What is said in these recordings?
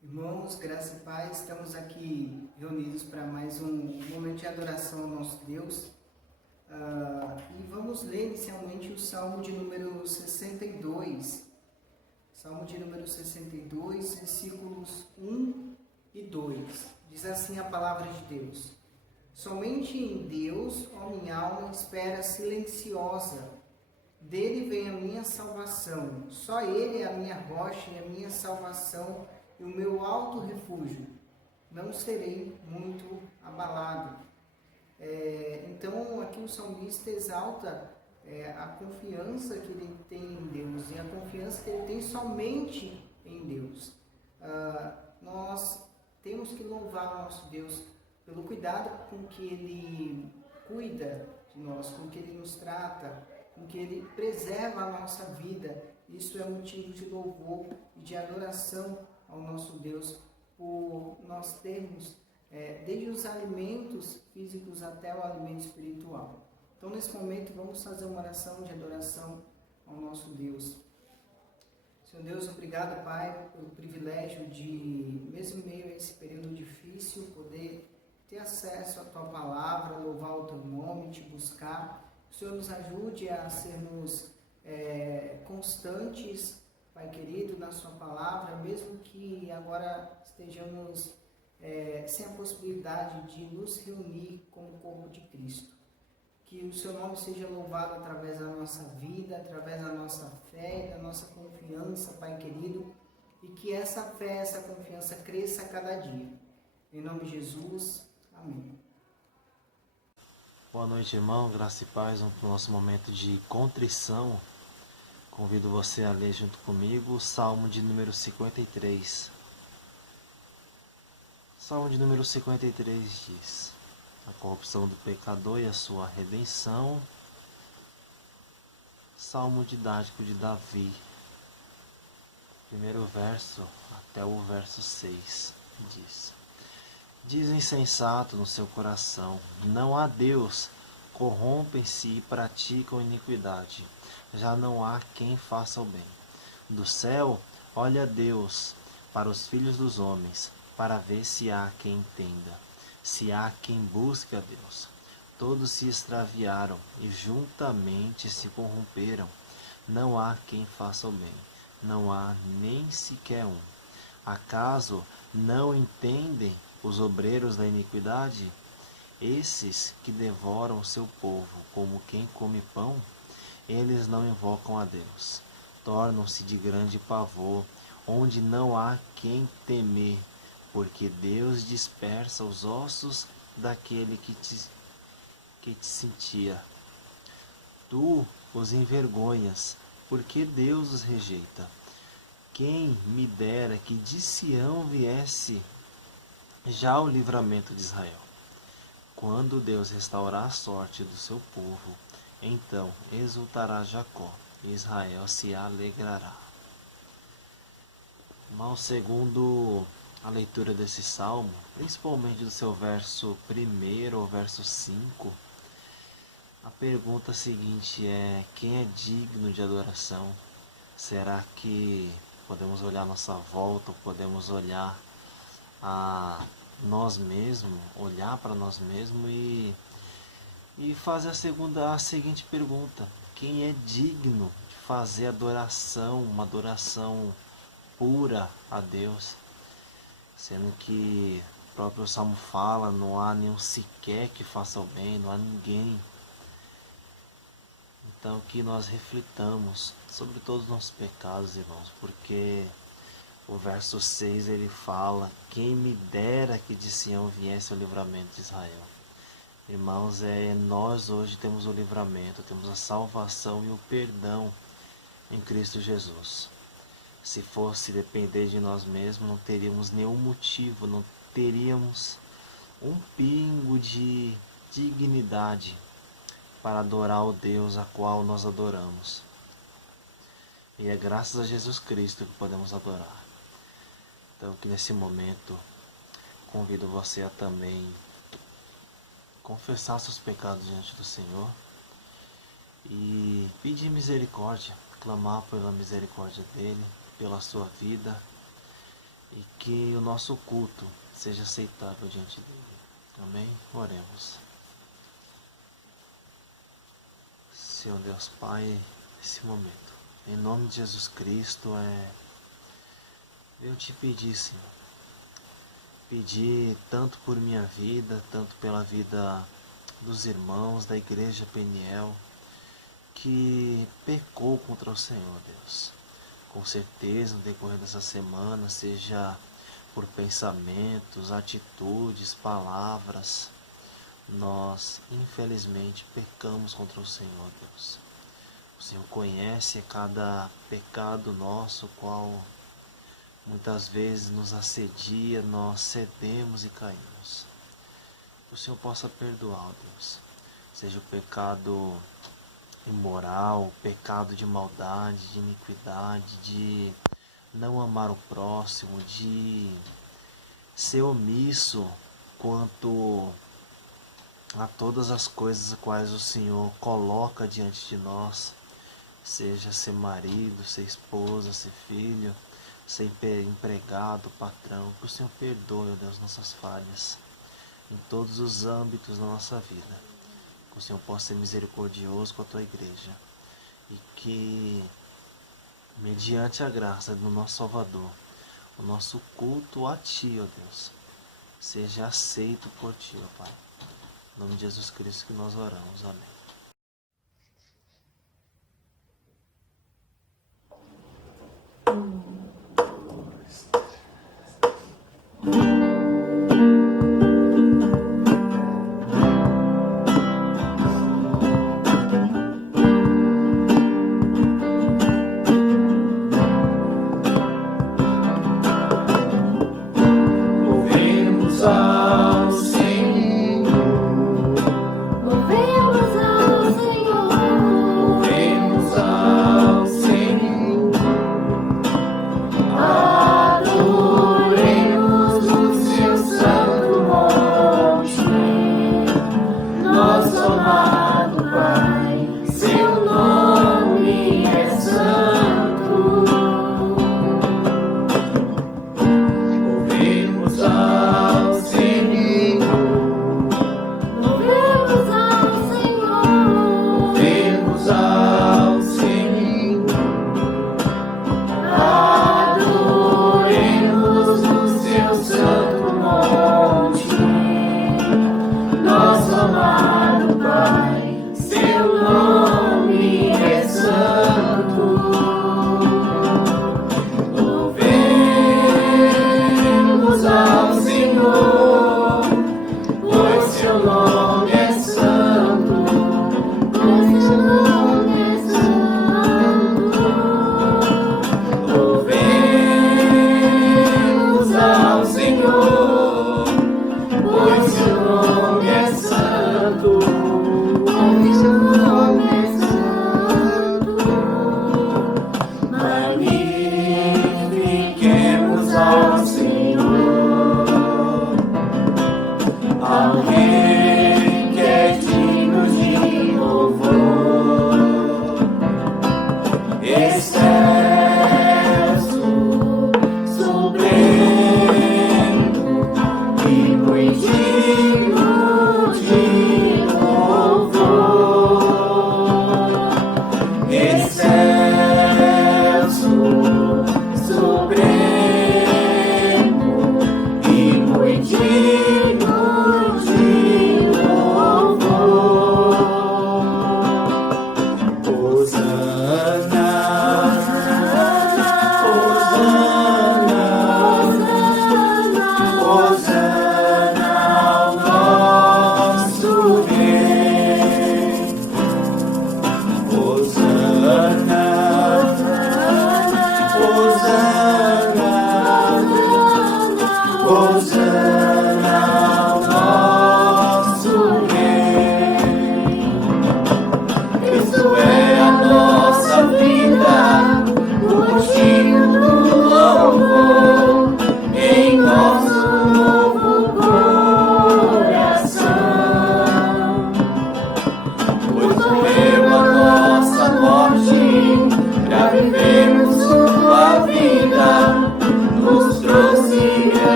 Irmãos, graça e paz, estamos aqui reunidos para mais um momento de adoração ao nosso Deus. E vamos ler inicialmente o Salmo de número 62. Salmo de número 62, versículos 1 e 2. Diz assim a palavra de Deus: Somente em Deus, ó minha alma, espera silenciosa. Dele vem a minha salvação. Só Ele é a minha rocha e a minha salvação e o meu alto refúgio. Não serei muito abalado. Então, aqui o salmista exalta a confiança que ele tem em Deus e a confiança que ele tem somente em Deus. Nós temos que louvar o nosso Deus pelo cuidado com que Ele cuida de nós, com que Ele nos trata, com que Ele preserva a nossa vida. Isso é motivo de louvor e de adoração ao nosso Deus, por nós termos desde os alimentos físicos até o alimento espiritual. Então, nesse momento, vamos fazer uma oração de adoração ao nosso Deus. Senhor Deus, obrigado, Pai, pelo privilégio de, mesmo em meio a esse período difícil, poder ter acesso à Tua Palavra, louvar o Teu nome, Te buscar. Que o Senhor nos ajude a sermos constantes, Pai querido, na Sua Palavra, mesmo que agora estejamos sem a possibilidade de nos reunir como corpo de Cristo. Que o Seu nome seja louvado através da nossa vida, através da nossa fé, da nossa confiança, Pai querido, e que essa fé, essa confiança cresça a cada dia. Em nome de Jesus, amém. Boa noite, irmão, graça e paz. Vamos para o nosso momento de contrição. Convido você a ler junto comigo o Salmo de número 53. Salmo de número 53 diz: a corrupção do pecador e a sua redenção. Salmo didático de Davi, primeiro verso até o verso 6, diz: Diz o insensato no seu coração: não há Deus. Corrompem-se e praticam iniquidade. Já não há quem faça o bem. Do céu olha Deus para os filhos dos homens, para ver se há quem entenda, se há quem busque a Deus. Todos se extraviaram e juntamente se corromperam. Não há quem faça o bem, não há nem sequer um. Acaso não entendem os obreiros da iniquidade? Esses que devoram o seu povo como quem come pão? Eles não invocam a Deus. Tornam-se de grande pavor, onde não há quem temer, porque Deus dispersa os ossos daquele que te sentia. Tu os envergonhas, porque Deus os rejeita. Quem me dera que de Sião viesse já o livramento de Israel. Quando Deus restaurar a sorte do seu povo, então exultará Jacó, e Israel se alegrará. Mas segundo a leitura desse salmo, principalmente do seu verso 1 ao verso 5, a pergunta seguinte é: quem é digno de adoração? Será que podemos olhar a nossa volta, podemos olhar a nós mesmos, olhar para nós mesmos e fazer a seguinte pergunta: quem é digno de fazer adoração, uma adoração pura a Deus? Sendo que o próprio Salmo fala, não há nenhum sequer que faça o bem, não há ninguém. Então que nós reflitamos sobre todos os nossos pecados, irmãos, porque o verso 6 ele fala: quem me dera que de Sião viesse o livramento de Israel. Irmãos, nós hoje temos o livramento, temos a salvação e o perdão em Cristo Jesus. Se fosse depender de nós mesmos, não teríamos nenhum motivo, não teríamos um pingo de dignidade para adorar o Deus a qual nós adoramos. E é graças a Jesus Cristo que podemos adorar. Então que nesse momento convido você a também confessar seus pecados diante do Senhor e pedir misericórdia, clamar pela misericórdia dele, pela sua vida, e que o nosso culto seja aceitável diante dele. Amém? Oremos. Senhor Deus Pai, nesse momento, em nome de Jesus Cristo, eu te pedi, Senhor, pedi tanto por minha vida, tanto pela vida dos irmãos da Igreja Peniel, que pecou contra o Senhor, Deus. Com certeza, no decorrer dessa semana, seja por pensamentos, atitudes, palavras, nós, infelizmente, pecamos contra o Senhor, Deus. O Senhor conhece cada pecado nosso, qual muitas vezes nos assedia, nós cedemos e caímos. Que o Senhor possa perdoar, Deus. Seja o pecado imoral, o pecado de maldade, de iniquidade, de não amar o próximo, de ser omisso quanto a todas as coisas quais o Senhor coloca diante de nós, seja ser marido, ser esposa, ser filho, ser empregado, patrão. Que o Senhor perdoe, ó Deus, nossas falhas em todos os âmbitos da nossa vida. Que o Senhor possa ser misericordioso com a tua igreja e que, mediante a graça do nosso Salvador, o nosso culto a ti, ó Deus, seja aceito por ti, ó Pai. Em nome de Jesus Cristo que nós oramos. Amém.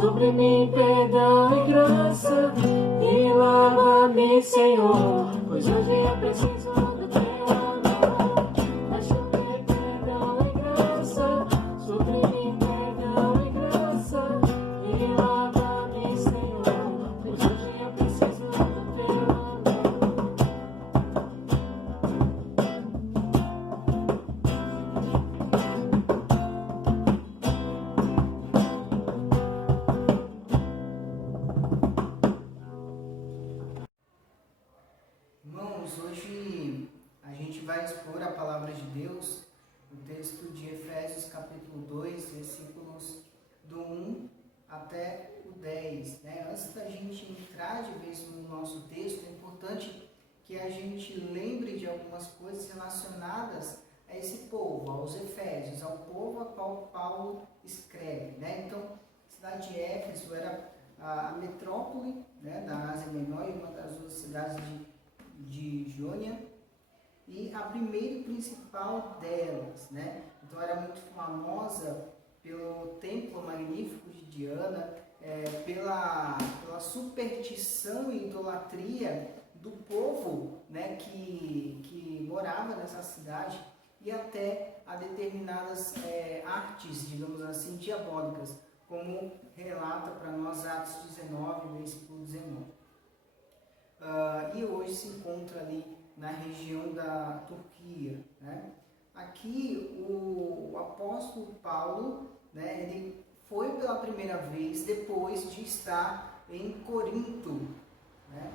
sobre mim perdão e graça, e lava-me, Senhor, pois hoje eu preciso do teu amor. Vai chover perdão e graça, sobre mim perdão e graça, e lava-me, Senhor, pois hoje eu preciso do teu amor. Irmãos, hoje a gente vai expor a palavra de Deus, o texto de Efésios capítulo 2, versículos do 1 até o 10. Antes da gente entrar de vez no nosso texto, é importante que a gente lembre de algumas coisas relacionadas a esse povo, aos Efésios, ao povo a qual Paulo escreve. Então, a cidade de Éfeso era a metrópole da Ásia Menor e uma das duas cidades de Jônia, e a primeira e principal delas, Então era muito famosa pelo templo magnífico de Diana, pela superstição e idolatria do povo, né, que morava nessa cidade, e até a determinadas artes, digamos assim, diabólicas, como relata para nós Atos 19, versículo 19. E hoje se encontra ali na região da Turquia, né? Aqui o apóstolo Paulo, né, ele foi pela primeira vez depois de estar em Corinto, né?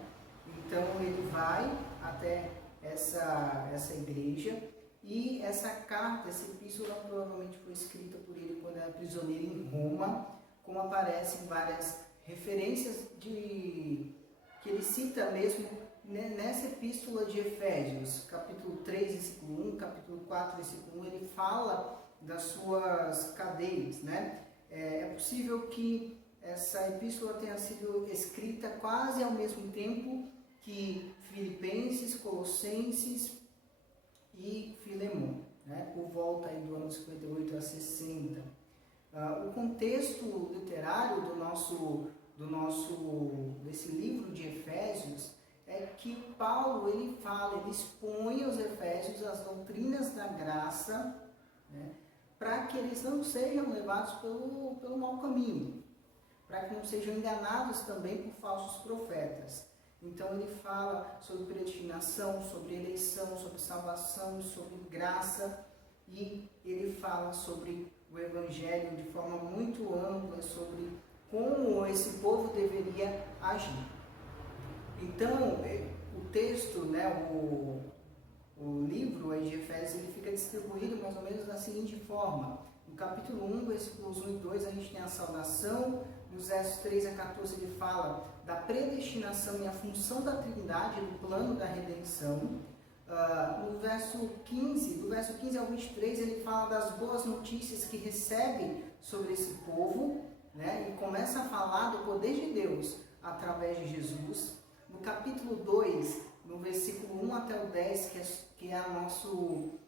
Então ele vai até essa igreja, e essa carta, essa epístola provavelmente foi escrita por ele quando era prisioneiro em Roma, como aparecem várias referências que ele cita mesmo nessa epístola de Efésios, capítulo 3, versículo 1, capítulo 4, versículo 1, ele fala das suas cadeias, né? É possível que essa epístola tenha sido escrita quase ao mesmo tempo que Filipenses, Colossenses e Filemon, né? Por volta aí do ano 58 a 60. O contexto literário desse livro de Efésios é que Paulo ele expõe aos Efésios as doutrinas da graça, né, para que eles não sejam levados pelo mau caminho, para que não sejam enganados também por falsos profetas. Então ele fala sobre predestinação, sobre eleição, sobre salvação, sobre graça, e ele fala sobre o Evangelho de forma muito ampla, sobre como esse povo deveria agir. Então, o texto, né, o livro aí de Efésios, ele fica distribuído mais ou menos da seguinte forma. No capítulo 1, versículos 1 e 2, a gente tem a saudação. Nos versos 3 a 14, ele fala da predestinação e a função da Trindade, do plano da redenção. Do verso 15 ao 23, ele fala das boas notícias que recebe sobre esse povo, né? E começa a falar do poder de Deus através de Jesus. No capítulo 2, no versículo 1 até o 10, que é o nosso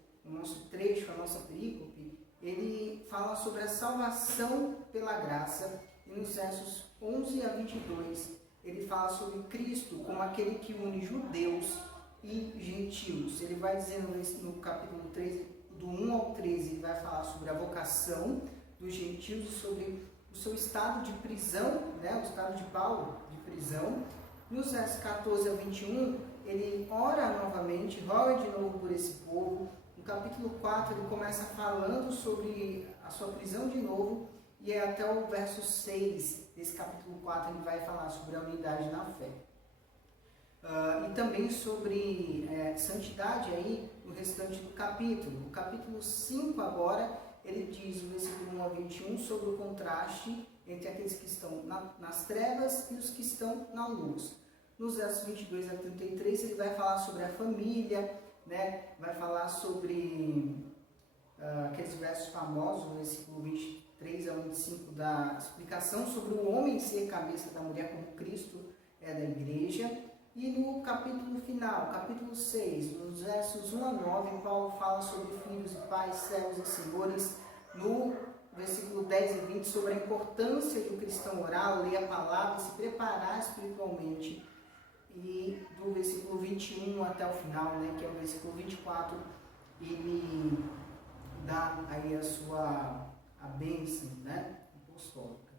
trecho, a nossa perícope, ele fala sobre a salvação pela graça. E nos versos 11 a 22, ele fala sobre Cristo como aquele que une judeus e gentios. Ele vai dizendo no capítulo 3, do 1 ao 13, ele vai falar sobre a vocação dos gentios e sobre o seu estado de prisão, né, o estado de Paulo de prisão. Nos versos 14 a 21, ele ora novamente, roga de novo por esse povo. No capítulo 4, ele começa falando sobre a sua prisão de novo, e até o verso 6 desse capítulo 4, ele vai falar sobre a unidade na fé. E também sobre santidade aí no restante do capítulo. O capítulo 5 agora, ele diz, no versículo 1 a 21, sobre o contraste entre aqueles que estão nas trevas e os que estão na luz. Nos versos 22 a 33, ele vai falar sobre a família, né? Vai falar sobre aqueles versos famosos, no versículo 23 a 25, da explicação sobre o homem ser cabeça da mulher, como Cristo é da igreja. E no capítulo final, capítulo 6, nos versos 1 a 9, Paulo fala sobre filhos e pais, servos e senhores. No versículo 10 e 20, sobre a importância de um cristão orar, ler a palavra, se preparar espiritualmente. E do versículo 21 até o final, né, que é o versículo 24, ele dá aí a bênção, né, apostólica.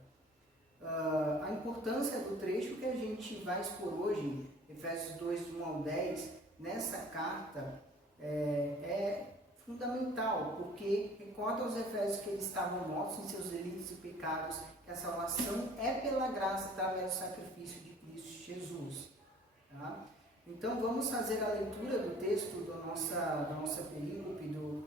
A importância do trecho que a gente vai expor hoje, Efésios 2, 1 ao 10, nessa carta, é fundamental, porque recorda aos Efésios que eles estavam mortos em seus delitos e pecados, que a salvação é pela graça através do sacrifício de Cristo Jesus. Tá? Então vamos fazer a leitura do texto da nossa perícope, do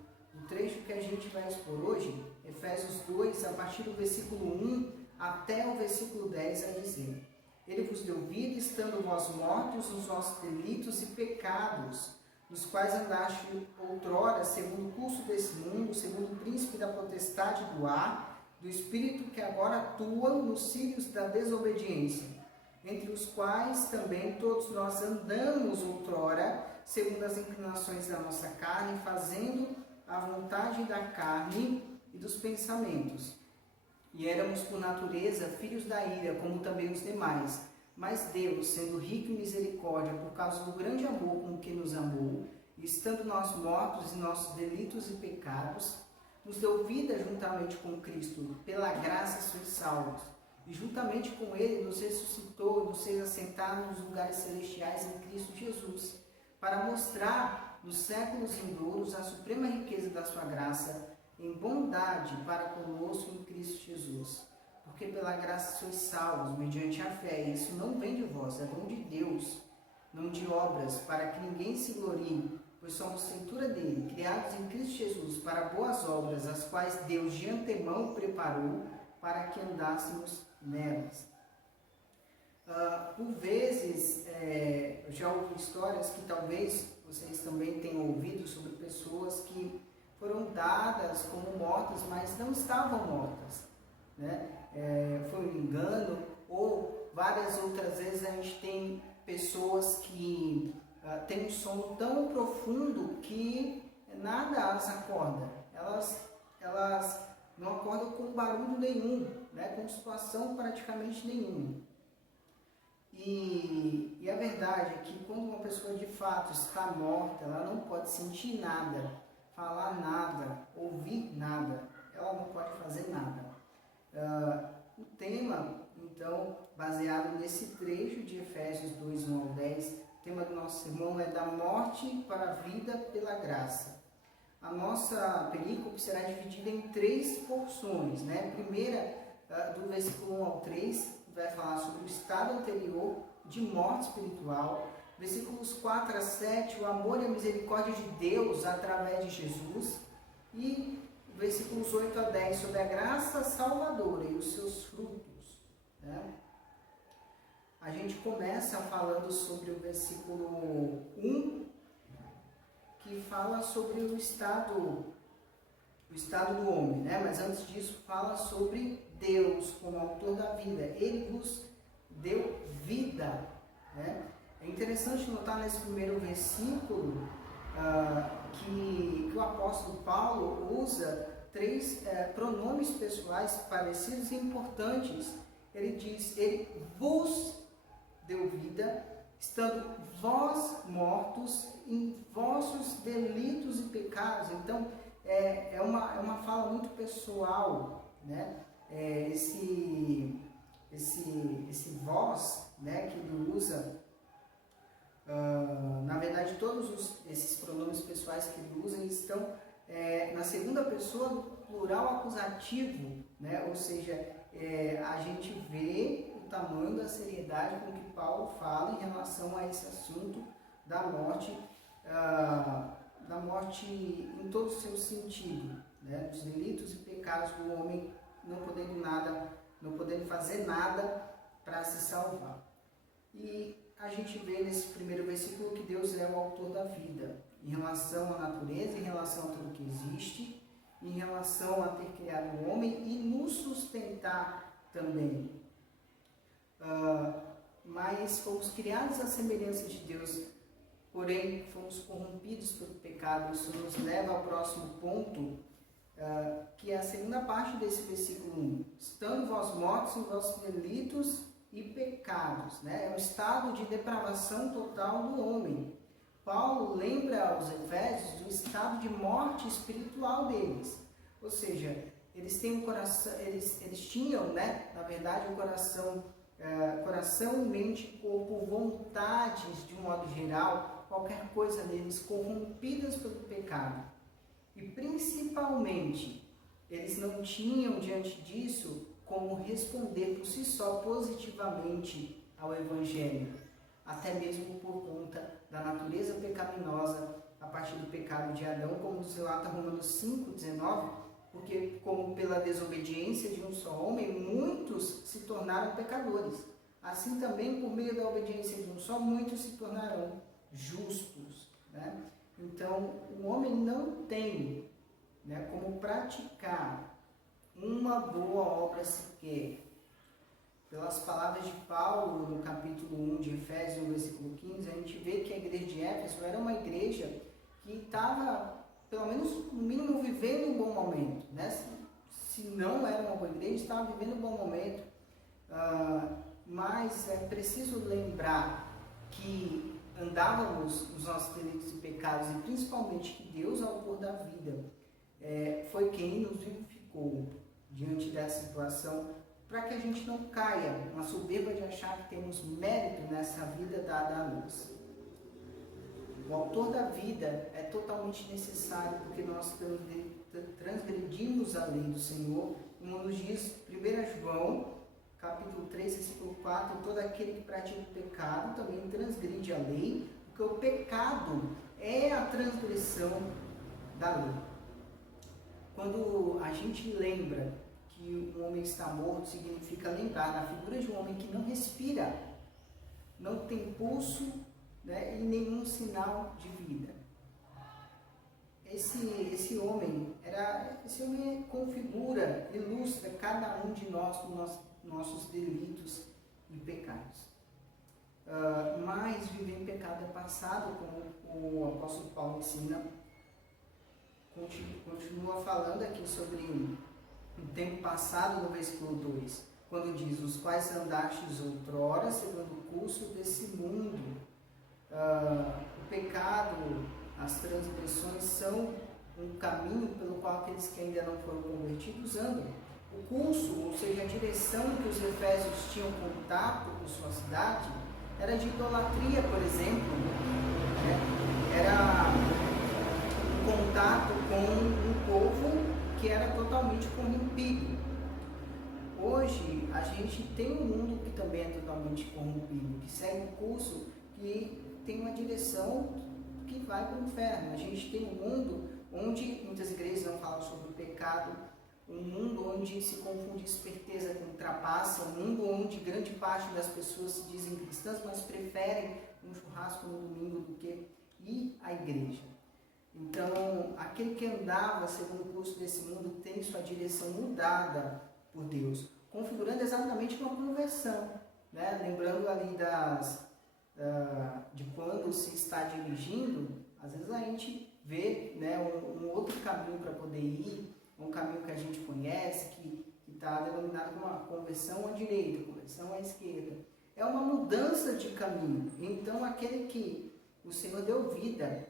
trecho que a gente vai expor hoje, Efésios 2, a partir do versículo 1 até o versículo 10, a dizer: Ele vos deu vida, estando vós mortos nos vossos delitos e pecados, nos quais andaste outrora, segundo o curso desse mundo, segundo o príncipe da potestade do ar, do espírito que agora atua nos filhos da desobediência, entre os quais também todos nós andamos outrora, segundo as inclinações da nossa carne, fazendo a vontade da carne e dos pensamentos. e éramos por natureza filhos da ira, como também os demais. Mas Deus, sendo rico em misericórdia, por causa do grande amor com que nos amou, e estando nós mortos em nossos delitos e pecados, nos deu vida juntamente com Cristo. Pela graça sois salvos. E juntamente com Ele nos ressuscitou e nos fez assentar nos lugares celestiais em Cristo Jesus, para mostrar nos séculos vindouros a suprema riqueza da sua graça, em bondade para conosco em Cristo Jesus. Porque pela graça sois salvos, mediante a fé, e isso não vem de vós, é dom de Deus, não de obras, para que ninguém se glorie, pois somos feitura dele, criados em Cristo Jesus, para boas obras, as quais Deus de antemão preparou para que andássemos nelas. Por vezes, eu já ouvi histórias que talvez vocês também tenham ouvido sobre pessoas que foram dadas como mortas, mas não estavam mortas, né? Foi um engano, ou várias outras vezes a gente tem pessoas que têm um sono tão profundo que nada as acorda, elas não acordam com barulho nenhum, né? Com situação praticamente nenhuma. E a verdade é que quando uma pessoa de fato está morta, ela não pode sentir nada, falar nada, ouvir nada, ela não pode fazer nada. O tema, então, baseado nesse trecho de Efésios 2, 1 ao 10, o tema do nosso sermão é da morte para a vida pela graça. A nossa perícope será dividida em 3 porções, né? Primeira, do versículo 1 ao 3, vai falar sobre o estado anterior de morte espiritual. Versículos 4 a 7, o amor e a misericórdia de Deus através de Jesus. E versículos 8 a 10, sobre a graça salvadora e os seus frutos, né? A gente começa falando sobre o versículo 1, que fala sobre o estado do homem, né? Mas antes disso fala sobre Deus como autor da vida. Ele nos deu vida, né? É interessante notar nesse primeiro versículo que o apóstolo Paulo usa 3 pronomes pessoais parecidos e importantes. Ele diz, ele vos deu vida, estando vós mortos em vossos delitos e pecados. Então, é uma fala muito pessoal, né? Esse vós, né, que ele usa, na verdade, todos esses pronomes pessoais que ele usa estão na segunda pessoa do plural acusativo, né? Ou seja, a gente vê o tamanho da seriedade com que Paulo fala em relação a esse assunto da morte em todo o seu sentido, né? Dos delitos e pecados do homem não podendo fazer nada para se salvar. E a gente vê nesse primeiro versículo que Deus é o autor da vida, em relação à natureza, em relação a tudo que existe, em relação a ter criado o homem e nos sustentar também. Mas fomos criados à semelhança de Deus, porém fomos corrompidos pelo pecado. Isso nos leva ao próximo ponto, que é a segunda parte desse versículo 1. Estando vós mortos em vossos delitos e pecados, né? É um estado de depravação total do homem. Paulo lembra aos Efésios do estado de morte espiritual deles. Ou seja, eles têm um coração, eles tinham, né, na verdade, coração, mente, corpo, vontades, de um modo geral, qualquer coisa neles corrompidas pelo pecado. E principalmente, eles não tinham diante disso como responder por si só positivamente ao Evangelho, até mesmo por conta da natureza pecaminosa a partir do pecado de Adão, como nos relata Romanos 5,19, porque como pela desobediência de um só homem, muitos se tornaram pecadores. Assim também, por meio da obediência de um só, muitos se tornarão justos, né? Então, o homem não tem, né, como praticar uma boa obra sequer. Pelas palavras de Paulo, no capítulo 1 de Efésios, no versículo 15, a gente vê que a igreja de Éfeso era uma igreja que estava, pelo menos, no mínimo, vivendo um bom momento, né? se não era uma boa igreja, estava vivendo um bom momento. Mas é preciso lembrar que andávamos nos nossos delitos e pecados, e principalmente que Deus, autor da vida, foi quem nos vivificou diante dessa situação, para que a gente não caia na soberba de achar que temos mérito nessa vida dada a nós. O autor da vida é totalmente necessário, porque nós transgredimos a lei do Senhor, como nos diz 1 João, capítulo 3, versículo 4, todo aquele que pratica o pecado também transgride a lei, porque o pecado é a transgressão da lei. Quando a gente lembra que um homem está morto, significa lembrar na figura de um homem que não respira, não tem pulso, né, e nenhum sinal de vida. Esse homem configura, ilustra cada um de nós com nossos delitos e pecados. Mas viver em pecado é passado, como o apóstolo Paulo ensina. Continua falando aqui sobre o tempo passado no versículo 2, quando diz: os quais andastes outrora segundo o curso desse mundo. O pecado, as transgressões são um caminho pelo qual aqueles que ainda não foram convertidos andam. O curso, ou seja, a direção que os efésios tinham contato com sua cidade, era de idolatria, por exemplo, né? Era um contato com um povo que era totalmente corrompido. Hoje, a gente tem um mundo que também é totalmente corrompido, que segue um curso que tem uma direção que vai para o inferno. A gente tem um mundo onde muitas igrejas não falam sobre o pecado, um mundo onde se confunde esperteza com trapaça, um mundo onde grande parte das pessoas se dizem cristãs, mas preferem um churrasco no domingo do que ir à igreja. Então, aquele que andava segundo o curso desse mundo tem sua direção mudada por Deus, configurando exatamente uma conversão, né? Lembrando ali de quando se está dirigindo, às vezes a gente vê, né, um outro caminho para poder ir, um caminho que a gente conhece, que está denominado como uma conversão à direita, conversão à esquerda. É uma mudança de caminho. Então, aquele que o Senhor deu vida,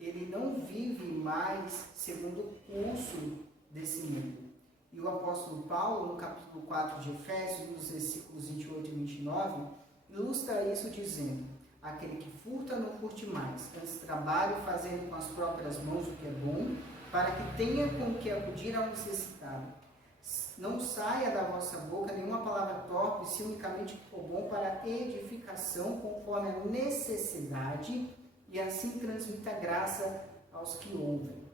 ele não vive mais segundo o curso desse mundo. E o apóstolo Paulo, no capítulo 4 de Efésios, nos versículos 28 e 29, ilustra isso dizendo: aquele que furta não furte mais, antes trabalhe fazendo com as próprias mãos o que é bom, para que tenha com que acudir ao necessitado. Não saia da vossa boca nenhuma palavra torpe, se unicamente for bom para edificação, conforme a necessidade, e assim transmita graça aos que ouvem.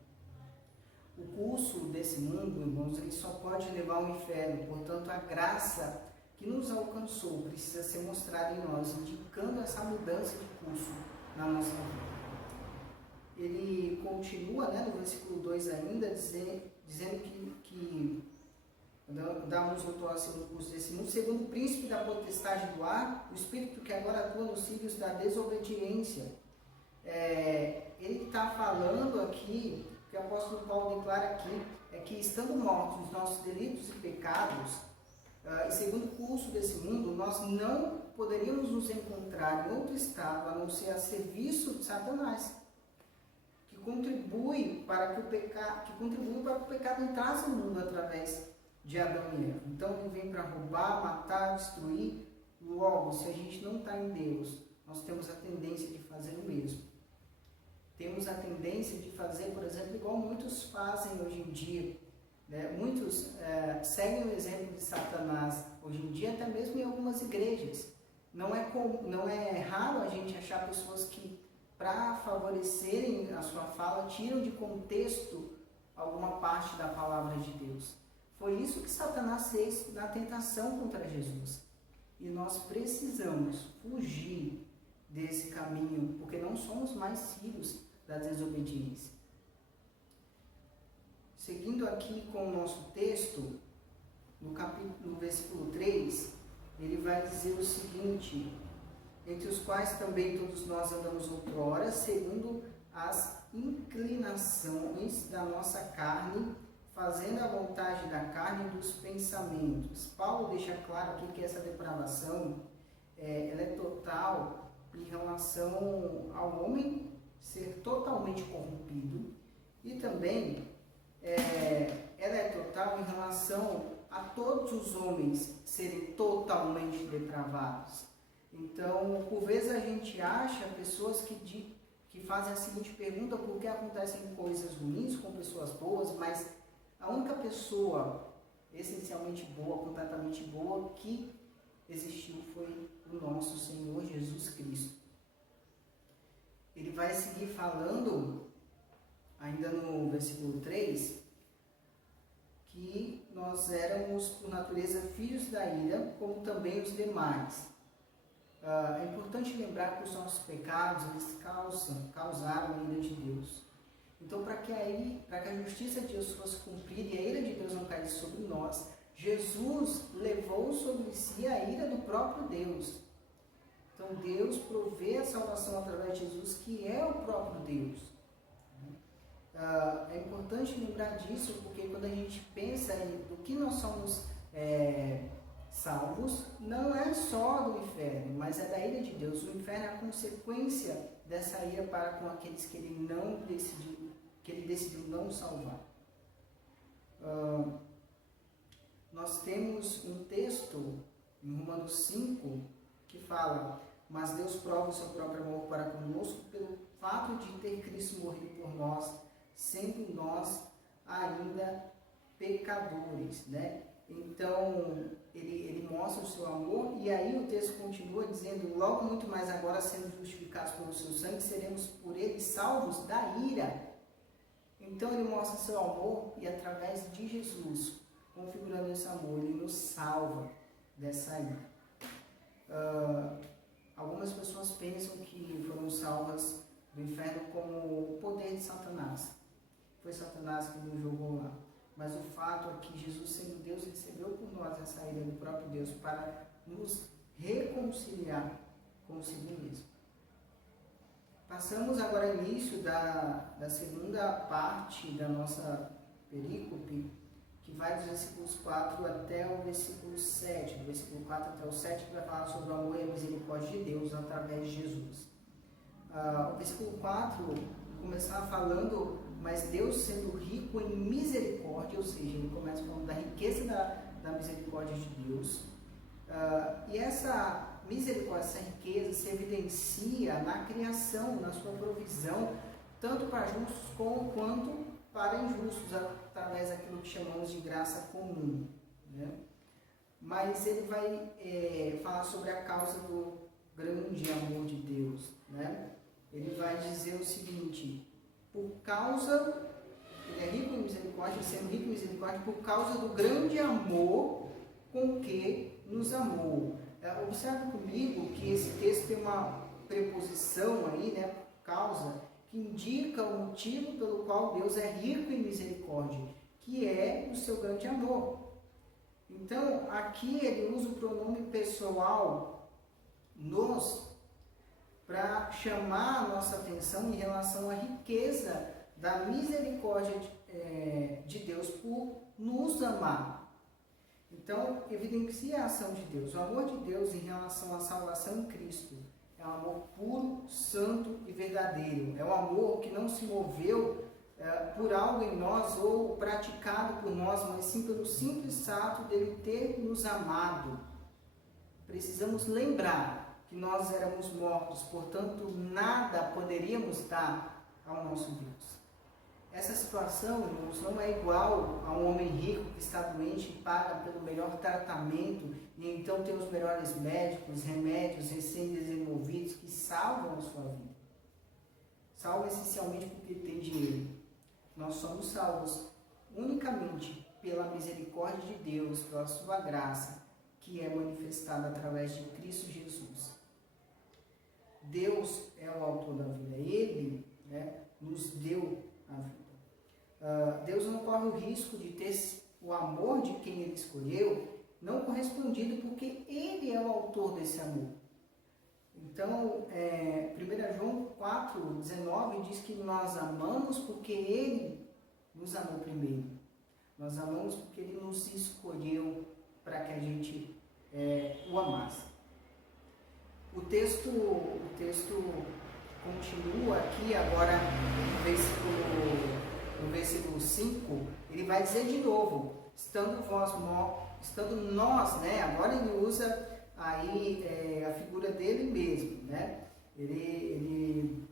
O curso desse mundo, irmãos, ele só pode levar ao inferno. Portanto, a graça que nos alcançou precisa ser mostrada em nós, indicando essa mudança de curso na nossa vida. Ele continua, né, no versículo 2 ainda, dizendo que damos outrora segundo o curso desse mundo, segundo o príncipe da potestade do ar, o espírito que agora atua nos filhos da desobediência. Ele está falando aqui, o que o apóstolo Paulo declara aqui, é que estando mortos nos nossos delitos e pecados, e segundo o curso desse mundo, nós não poderíamos nos encontrar em outro estado a não ser a serviço de Satanás, que contribui para que o pecado entrasse no mundo através de Adão e Eva. Então ele vem para roubar, matar, destruir. Logo, se a gente não está em Deus, nós temos a tendência de fazer o mesmo. Temos a tendência de fazer, por exemplo, igual muitos fazem hoje em dia. Muitos seguem o exemplo de Satanás hoje em dia, até mesmo em algumas igrejas. Não é raro a gente achar pessoas que, para favorecerem a sua fala, tiram de contexto alguma parte da palavra de Deus. Foi isso que Satanás fez na tentação contra Jesus. E nós precisamos fugir desse caminho, porque não somos mais filhos da desobediência. Seguindo aqui com o nosso texto, no versículo 3, ele vai dizer o seguinte: entre os quais também todos nós andamos outrora, segundo as inclinações da nossa carne, fazendo a vontade da carne e dos pensamentos. Paulo deixa claro aqui que essa depravação ela é total em relação ao homem ser totalmente corrompido e também ela é total em relação a todos os homens serem totalmente depravados. Então, por vezes a gente acha pessoas que fazem a seguinte pergunta: por que acontecem coisas ruins com pessoas boas, mas a única pessoa essencialmente boa, completamente boa, que existiu foi o nosso Senhor Jesus Cristo. Ele vai seguir falando, ainda no versículo 3, que nós éramos, por natureza, filhos da ira, como também os demais. É importante lembrar que os nossos pecados, eles causaram a ira de Deus. Então, para que a justiça de Deus fosse cumprida e a ira de Deus não caísse sobre nós, Jesus levou sobre si a ira do próprio Deus. Então, Deus provê a salvação através de Jesus, que é o próprio Deus. É importante lembrar disso, porque quando a gente pensa do que nós somos salvos, não é só do inferno, mas é da ira de Deus. O inferno é a consequência dessa ira para com aqueles que ele decidiu não salvar. Nós temos um texto em Romanos 5 que fala: mas Deus prova o seu próprio amor para conosco pelo fato de ter Cristo morrido por nós, sendo nós ainda pecadores, né? Então, ele mostra o seu amor, e aí o texto continua dizendo: logo muito mais agora, sendo justificados pelo seu sangue, seremos por ele salvos da ira. Então ele mostra seu amor, e através de Jesus, configurando esse amor, ele nos salva dessa ira. Algumas pessoas pensam que foram salvas do inferno como o poder de Satanás. Foi Satanás que nos jogou lá. Mas o fato é que Jesus, sendo Deus, recebeu por nós essa ira do próprio Deus para nos reconciliar consigo mesmo. Passamos agora ao início da segunda parte da nossa perícope, que vai dos versículos 4 até o versículo 7. Do versículo 4 até o 7, que vai falar sobre o amor e a misericórdia de Deus através de Jesus. O versículo 4 começar falando: mas Deus, sendo rico em misericórdia, ou seja, ele começa falando da riqueza da misericórdia de Deus. E essa misericórdia, essa riqueza se evidencia na criação, na sua provisão, tanto para justos quanto para injustos, através daquilo que chamamos de graça comum, né? Mas ele vai falar sobre a causa do grande amor de Deus, né? Ele vai dizer o seguinte: por causa, ele é rico em misericórdia, sendo rico em misericórdia, por causa do grande amor com que nos amou. Observe comigo que esse texto tem uma preposição aí, né, por causa, que indica o motivo pelo qual Deus é rico em misericórdia, que é o seu grande amor. Então, aqui ele usa o pronome pessoal nos para chamar a nossa atenção em relação à riqueza da misericórdia de Deus por nos amar. Então, evidencia a ação de Deus. O amor de Deus em relação à salvação em Cristo é um amor puro, santo e verdadeiro. É um amor que não se moveu por algo em nós ou praticado por nós, mas sim pelo simples fato dele ter nos amado. Precisamos lembrar que nós éramos mortos, portanto nada poderíamos dar ao nosso Deus. Essa situação, irmãos, não é igual a um homem rico que está doente e paga pelo melhor tratamento e então tem os melhores médicos, remédios recém-desenvolvidos que salvam a sua vida. Salvam essencialmente porque tem dinheiro. Nós somos salvos unicamente pela misericórdia de Deus, pela sua graça, que é manifestada através de Cristo Jesus. Deus é o autor da vida. Ele, né, nos deu a vida. Deus não corre o risco de ter o amor de quem ele escolheu não correspondido, porque ele é o autor desse amor. Então, 1 João 4,19 diz que nós amamos porque ele nos amou primeiro. Nós amamos porque Ele nos escolheu para que a gente o amasse. O texto continua aqui agora no versículo 5, ele vai dizer de novo, estando nós, né? Agora ele usa aí a figura dele mesmo, né? Ele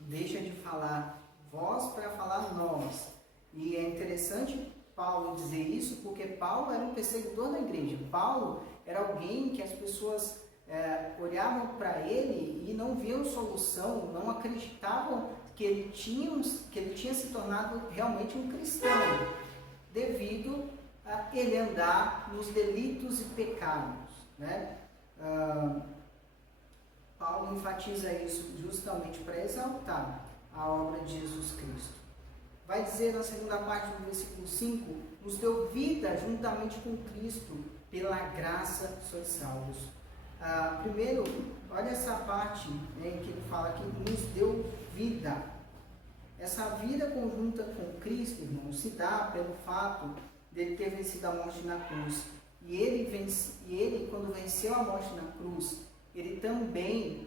deixa de falar vós para falar nós. E é interessante Paulo dizer isso, porque Paulo era um perseguidor da igreja. Paulo era alguém que as pessoas olhavam para ele e não viam solução, não acreditavam que ele tinha se tornado realmente um cristão, devido a ele andar nos delitos e pecados, né? Paulo enfatiza isso justamente para exaltar a obra de Jesus Cristo. Vai dizer na segunda parte do versículo 5, nos deu vida juntamente com Cristo, pela graça sois salvos. Primeiro, olha essa parte, né, que ele fala que nos deu vida. Essa vida conjunta com Cristo, irmão, se dá pelo fato de ele ter vencido a morte na cruz. E ele, quando venceu a morte na cruz, ele também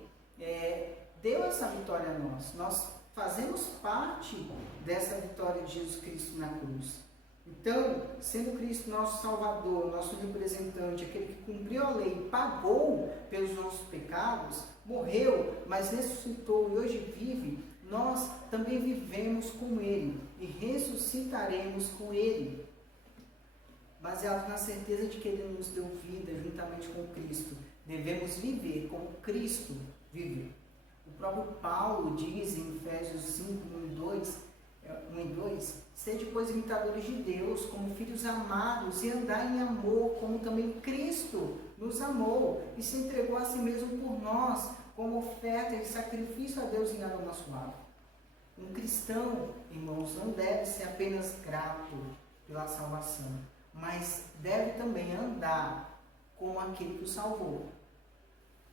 deu essa vitória a nós. Nós fazemos parte dessa vitória de Jesus Cristo na cruz. Então, sendo Cristo nosso Salvador, nosso representante, aquele que cumpriu a lei, pagou pelos nossos pecados, morreu, mas ressuscitou e hoje vive, nós também vivemos com Ele e ressuscitaremos com Ele, baseado na certeza de que Ele nos deu vida juntamente com Cristo. Devemos viver como Cristo viveu. O próprio Paulo diz em Efésios 5, 1 e 2, sede, pois, imitadores de Deus, como filhos amados, e andar em amor, como também Cristo nos amou e se entregou a si mesmo por nós, como oferta e sacrifício a Deus em aroma suave. Um cristão, irmãos, não deve ser apenas grato pela salvação, mas deve também andar como aquele que o salvou,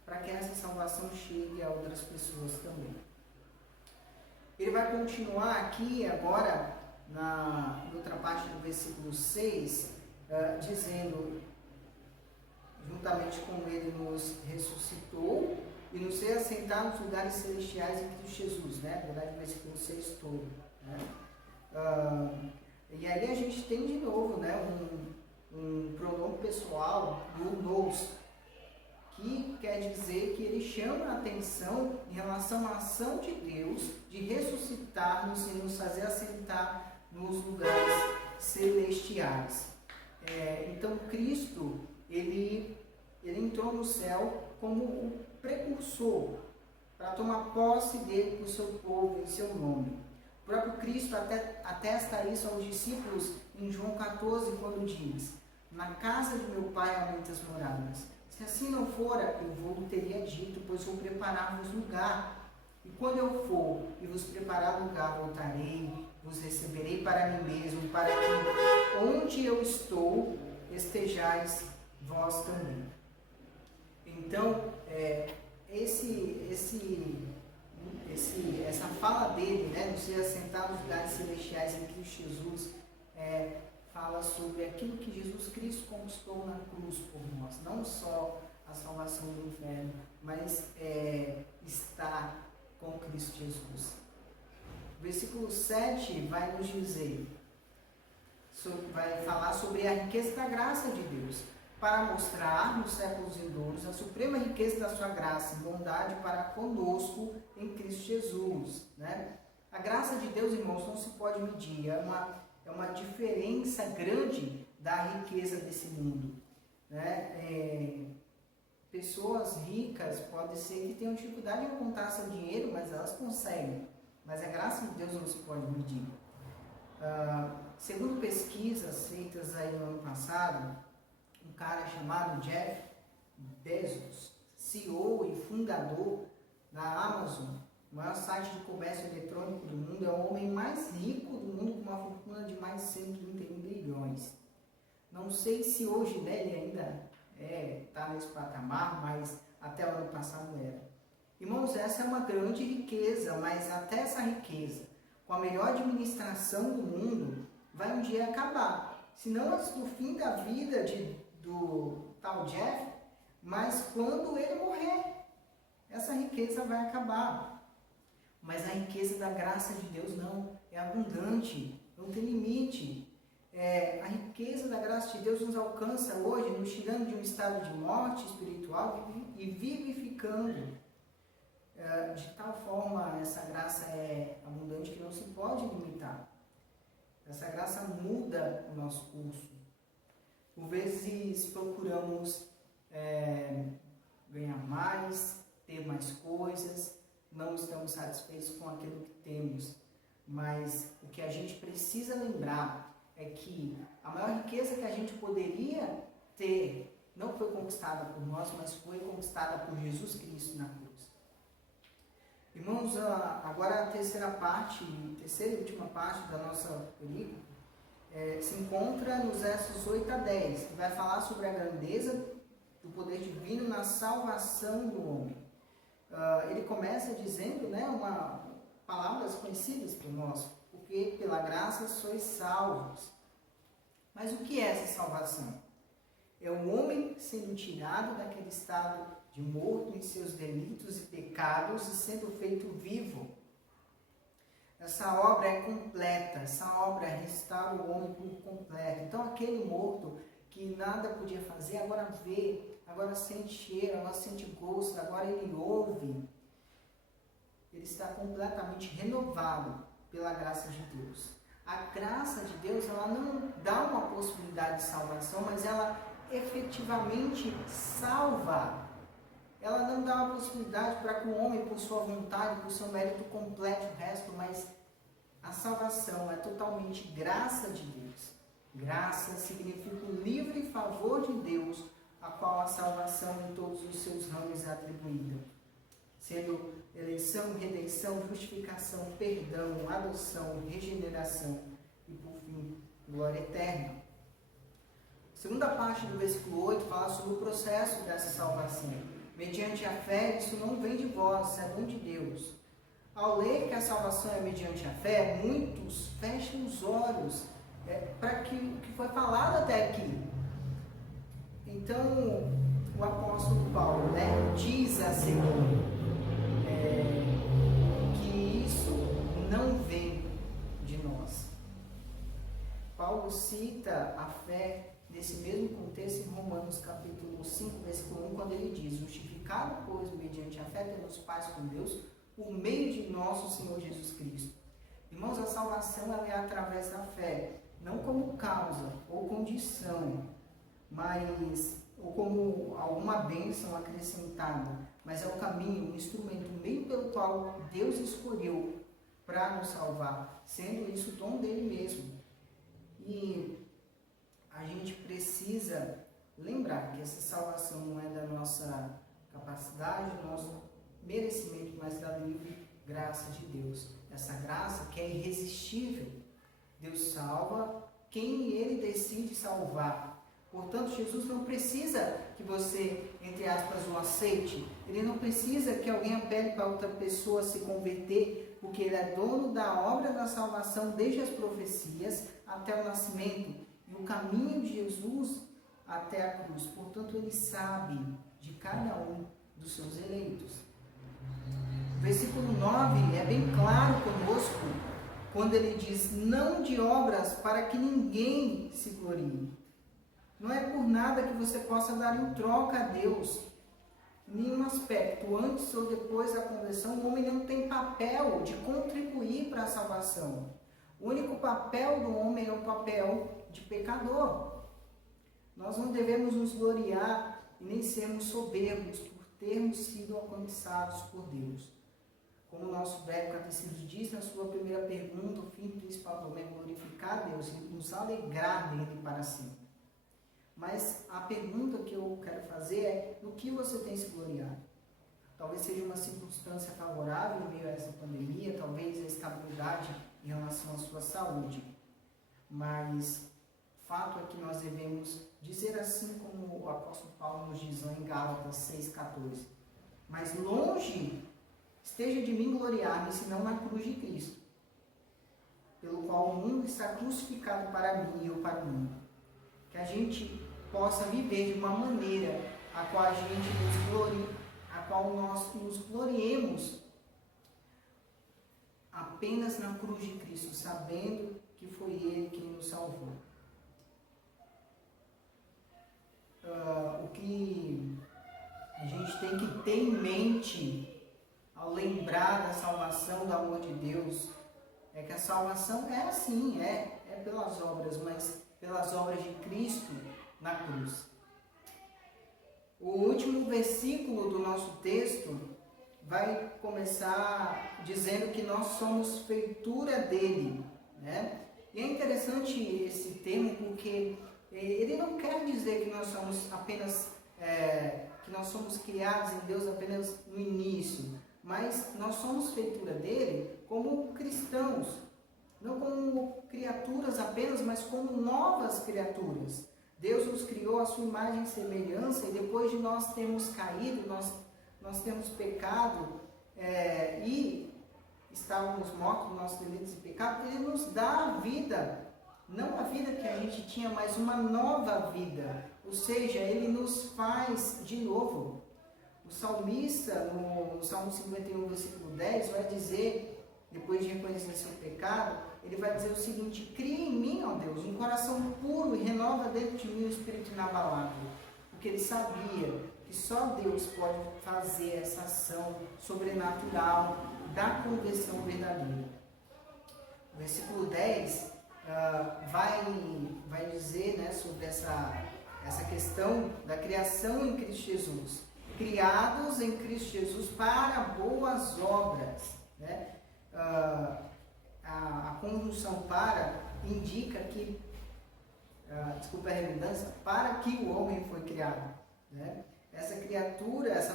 para que essa salvação chegue a outras pessoas também. Ele vai continuar aqui agora, na outra parte do versículo 6, dizendo, juntamente com Ele nos ressuscitou e nos fez assentar nos lugares celestiais em Cristo Jesus, né? Na verdade, o versículo 6 todo, né? E aí a gente tem de novo, né, um pronome pessoal do nos, que quer dizer que ele chama a atenção em relação à ação de Deus de ressuscitar-nos e nos fazer assentar nos lugares celestiais. Então Cristo, ele entrou no céu como o precursor, para tomar posse dele para o seu povo, em seu nome. O próprio Cristo atesta isso aos discípulos em João 14, quando diz, na casa de meu Pai há muitas moradas. Se assim não fora, eu vou teria dito, pois vou preparar-vos lugar. E quando eu for e vos preparar lugar, voltarei, vos receberei para mim mesmo, para que onde eu estou, estejais vós também. Então, essa fala dele, né, de ser assentado nos lugares celestiais em Cristo Jesus, fala sobre aquilo que Jesus Cristo conquistou na cruz por nós. Não só a salvação do inferno, mas estar com Cristo Jesus. O versículo 7 vai nos dizer, vai falar sobre a riqueza da graça de Deus, para mostrar nos séculos vindouros a suprema riqueza da sua graça e bondade para conosco em Cristo Jesus, né? A graça de Deus, irmãos, não se pode medir, é uma diferença grande da riqueza desse mundo, né? Pessoas ricas pode ser que tenham dificuldade em contar seu dinheiro, mas elas conseguem, mas a graça de Deus não se pode medir. Segundo pesquisas feitas aí no ano passado, um cara chamado Jeff Bezos, CEO e fundador da Amazon, o maior site de comércio eletrônico do mundo, é o homem mais rico do mundo, com uma fortuna de mais de 131 bilhões. Não sei se hoje, né, ele ainda está nesse patamar, mas até o ano passado era. Irmãos, essa é uma grande riqueza, mas até essa riqueza, com a melhor administração do mundo, vai um dia acabar. se não antes do fim da vida do tal Jeff, mas quando ele morrer. Essa riqueza vai acabar. Mas a riqueza da graça de Deus não, é abundante, não tem limite. A riqueza da graça de Deus nos alcança hoje, nos tirando de um estado de morte espiritual e vivificando. De tal forma, essa graça é abundante que não se pode limitar. Essa graça muda o nosso curso. Por vezes procuramos ganhar mais, ter mais coisas, não estamos satisfeitos com aquilo que temos. Mas o que a gente precisa lembrar é que a maior riqueza que a gente poderia ter não foi conquistada por nós, mas foi conquistada por Jesus Cristo na cruz. Irmãos, agora a terceira e última parte da nossa película se encontra nos versos 8 a 10, que vai falar sobre a grandeza do poder divino na salvação do homem. Ele começa dizendo, palavras conhecidas por nós, porque pela graça sois salvos. Mas o que é essa salvação? É o homem sendo tirado daquele estado de morto em seus delitos e pecados e sendo feito vivo. Essa obra é completa, essa obra restaura o homem por completo. Então aquele morto que nada podia fazer, agora vê, agora sente cheiro, agora sente gosto, agora ele ouve. Ele está completamente renovado pela graça de Deus. A graça de Deus, ela não dá uma possibilidade de salvação, mas ela efetivamente salva. Ela não dá uma possibilidade para que o homem, por sua vontade, por seu mérito, complete o resto, mas a salvação é totalmente graça de Deus. Graça significa o livre favor de Deus, a qual a salvação em todos os seus ramos é atribuída, sendo eleição, redenção, justificação, perdão, adoção, regeneração e, por fim, glória eterna. A segunda parte do versículo 8 fala sobre o processo dessa salvação. Mediante a fé, isso não vem de vós, isso é dom de Deus. Ao ler que a salvação é mediante a fé, muitos fecham os olhos para o que foi falado até aqui. Então, o apóstolo Paulo diz a seguir que isso não vem de nós. Paulo cita a fé nesse mesmo contexto em Romanos capítulo 5, versículo 1, quando ele diz: justificado, pois, mediante a fé, temos paz com Deus, por meio de nosso Senhor Jesus Cristo. Irmãos, a salvação ela é através da fé, não como causa ou condição, ou como alguma bênção acrescentada, mas é o caminho, o instrumento, o meio pelo qual Deus escolheu para nos salvar, sendo isso o dom dele mesmo. E a gente precisa lembrar que essa salvação não é da nossa capacidade, do nosso merecimento, mas da livre graça de Deus. Essa graça que é irresistível. Deus salva quem ele decide salvar. Portanto, Jesus não precisa que você, entre aspas, o aceite. Ele não precisa que alguém apele para outra pessoa se converter, porque ele é dono da obra da salvação desde as profecias até o nascimento e o caminho de Jesus até a cruz. Portanto, ele sabe de cada um dos seus eleitos. O versículo 9 é bem claro conosco, quando ele diz: não de obras para que ninguém se glorie. Não é por nada que você possa dar em troca a Deus. Em nenhum aspecto, antes ou depois da conversão, o homem não tem papel de contribuir para a salvação. O único papel do homem é o papel de pecador. Nós não devemos nos gloriar e nem sermos soberbos por termos sido alcançados por Deus. Como o nosso velho catecismo diz na sua primeira pergunta, o fim principal do homem é glorificar a Deus e nos alegrar nele para sempre. Mas a pergunta que eu quero fazer é: no que você tem se gloriado? Talvez seja uma circunstância favorável em meio a essa pandemia, talvez a estabilidade em relação à sua saúde. Mas fato é que nós devemos dizer assim como o apóstolo Paulo nos diz em Gálatas 6,14: mas longe esteja de mim gloriar-me, senão na cruz de Cristo, pelo qual o mundo está crucificado para mim e eu para o mundo. que a gente possa viver de uma maneira a qual nós nos gloriemos apenas na cruz de Cristo, sabendo que foi Ele quem nos salvou. O que a gente tem que ter em mente ao lembrar da salvação, do amor de Deus, é que a salvação é assim, é pelas obras, mas pelas obras de Cristo na cruz. O último versículo do nosso texto vai começar dizendo que nós somos feitura dele, né? E é interessante esse termo porque ele não quer dizer que nós somos apenas que nós somos criados em Deus apenas no início, mas nós somos feitura dele como cristãos, não como criaturas apenas, mas como novas criaturas. Deus nos criou à sua imagem e semelhança, e depois de nós termos caído, nós temos pecado e estávamos mortos nos nossos delitos e pecados, Ele nos dá a vida, não a vida que a gente tinha, mas uma nova vida, ou seja, Ele nos faz de novo. O salmista, no Salmo 51, versículo 10, vai dizer, depois de reconhecer seu pecado, ele vai dizer o seguinte: cria em mim, ó Deus, um coração puro e renova dentro de mim um espírito inabalável. Porque ele sabia que só Deus pode fazer essa ação sobrenatural da conversão verdadeira. O versículo 10 vai dizer, né, sobre essa questão da criação em Cristo Jesus. Criados em Cristo Jesus para boas obras, né? A conjunção para indica que, desculpa a redundância, para que o homem foi criado, né? Essa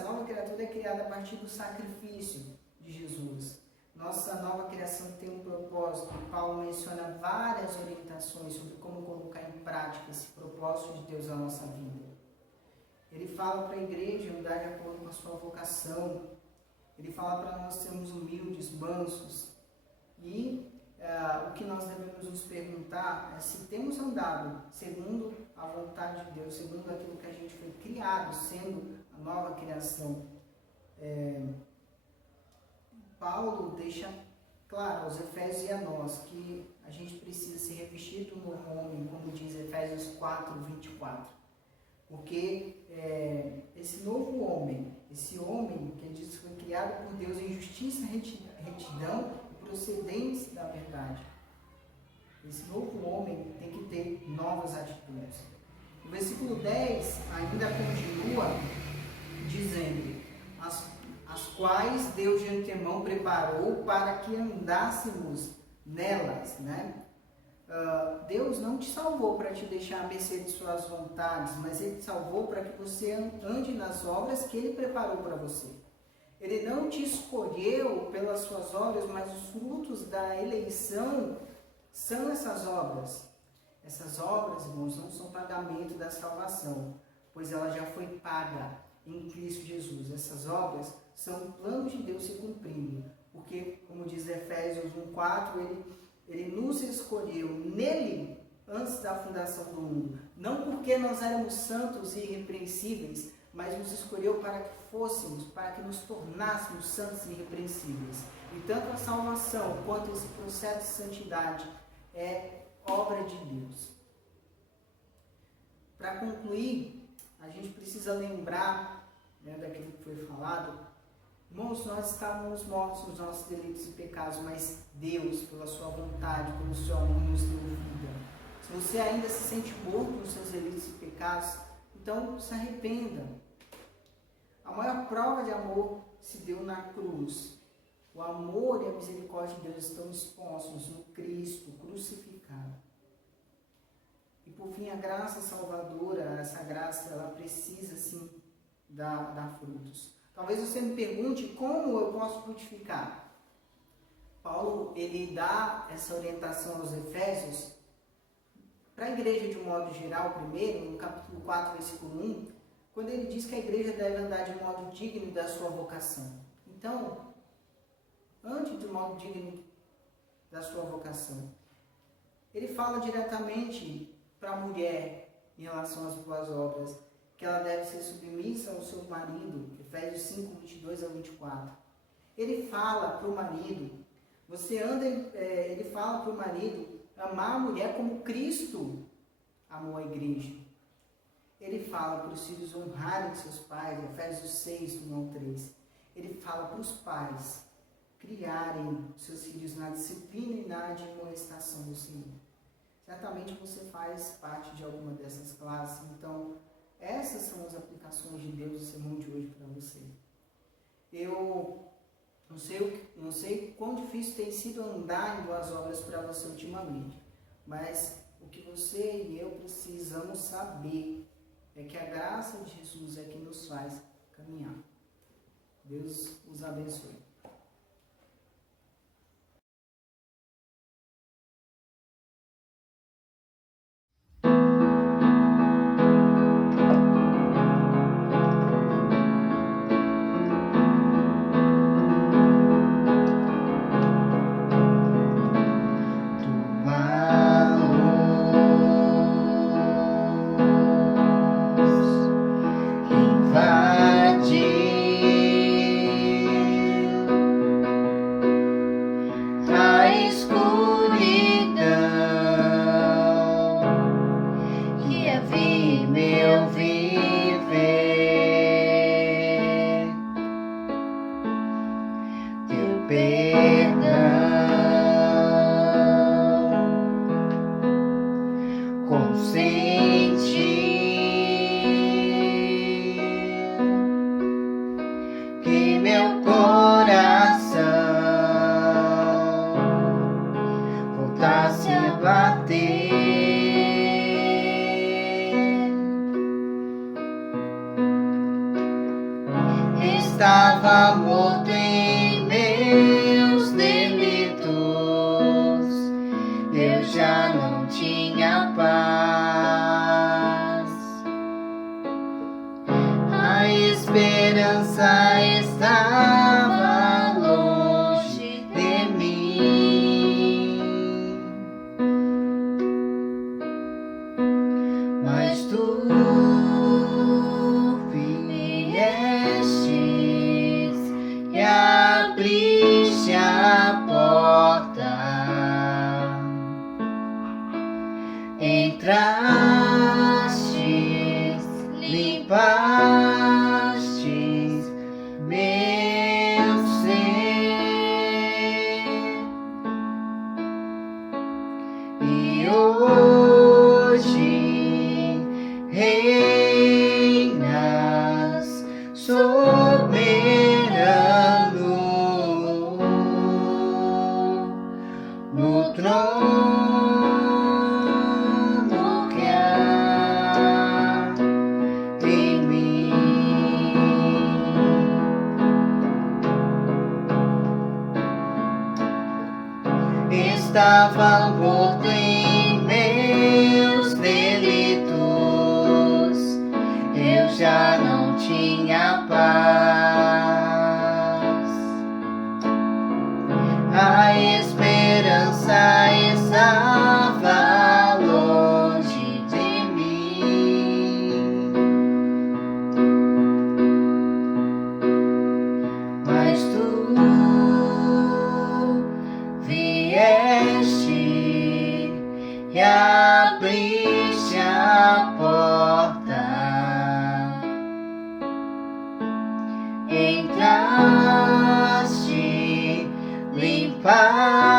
nova criatura é criada a partir do sacrifício de Jesus. Nossa nova criação tem um propósito. Paulo menciona várias orientações sobre como colocar em prática esse propósito de Deus na nossa vida. Ele fala para a igreja andar de acordo com a sua vocação. Ele fala para nós sermos humildes, mansos. E o que nós devemos nos perguntar é se temos andado segundo a vontade de Deus, segundo aquilo que a gente foi criado, sendo a nova criação. Paulo deixa claro aos Efésios e a nós que a gente precisa se revestir do novo homem, como diz Efésios 4, 24. Porque esse novo homem, esse homem que ele diz que foi criado por Deus em justiça, retidão e procedentes da verdade. Esse novo homem tem que ter novas atitudes. O versículo 10 ainda continua dizendo: as quais Deus de antemão preparou para que andássemos nelas, né? Deus não te salvou para te deixar à mercê de suas vontades, mas Ele te salvou para que você ande nas obras que Ele preparou para você. Ele não te escolheu pelas suas obras, mas os frutos da eleição são essas obras. Essas obras, irmãos, não são pagamento da salvação, pois ela já foi paga em Cristo Jesus. Essas obras são planos de Deus se cumprindo, porque, como diz Efésios 1,4, Ele nos escolheu nele antes da fundação do mundo. Não porque nós éramos santos e irrepreensíveis, mas nos escolheu para que nos tornássemos santos e irrepreensíveis. E tanto a salvação quanto esse processo de santidade é obra de Deus. Para concluir, a gente precisa lembrar, né, daquilo que foi falado. Irmãos, nós estávamos mortos nos nossos delitos e pecados, mas Deus, pela sua vontade, pelo seu amor, nos deu vida. Se você ainda se sente morto nos seus delitos e pecados, então se arrependa. A maior prova de amor se deu na cruz. O amor e a misericórdia de Deus estão expostos no Cristo crucificado. E por fim, a graça salvadora, essa graça, ela precisa sim dar frutos. Talvez você me pergunte como eu posso frutificar. Paulo, ele dá essa orientação aos Efésios para a igreja de um modo geral, primeiro, no capítulo 4, versículo 1, quando ele diz que a igreja deve andar de modo digno da sua vocação. Então, ande de modo digno da sua vocação. Ele fala diretamente para a mulher em relação às boas obras, que ela deve ser submissa ao seu marido, Efésios 5, 22 a 24. Ele fala para o marido, ele fala para o marido amar a mulher como Cristo amou a igreja. Ele fala para os filhos honrarem seus pais, Efésios 6, 1 ao 3. Ele fala para os pais criarem seus filhos na disciplina e na admoestação do Senhor. Certamente você faz parte de alguma dessas classes, então essas são as aplicações de Deus no sermão de hoje para você. Eu não sei quão difícil tem sido andar em boas obras para você ultimamente, mas o que você e eu precisamos saber é que a graça de Jesus é que nos faz caminhar. Deus os abençoe. Estava morto em meus delitos, eu já não tinha paz. A esperança estava longe de mim, mas tu abriste a porta, entrastes, limpastes meu ser, e hoje reinas soberano no trono que há em mim. Estava morto em meus delitos, eu já não tinha paz. A esperança estava longe de mim, mas tu vieste e abriste a porta, entraste, limpaste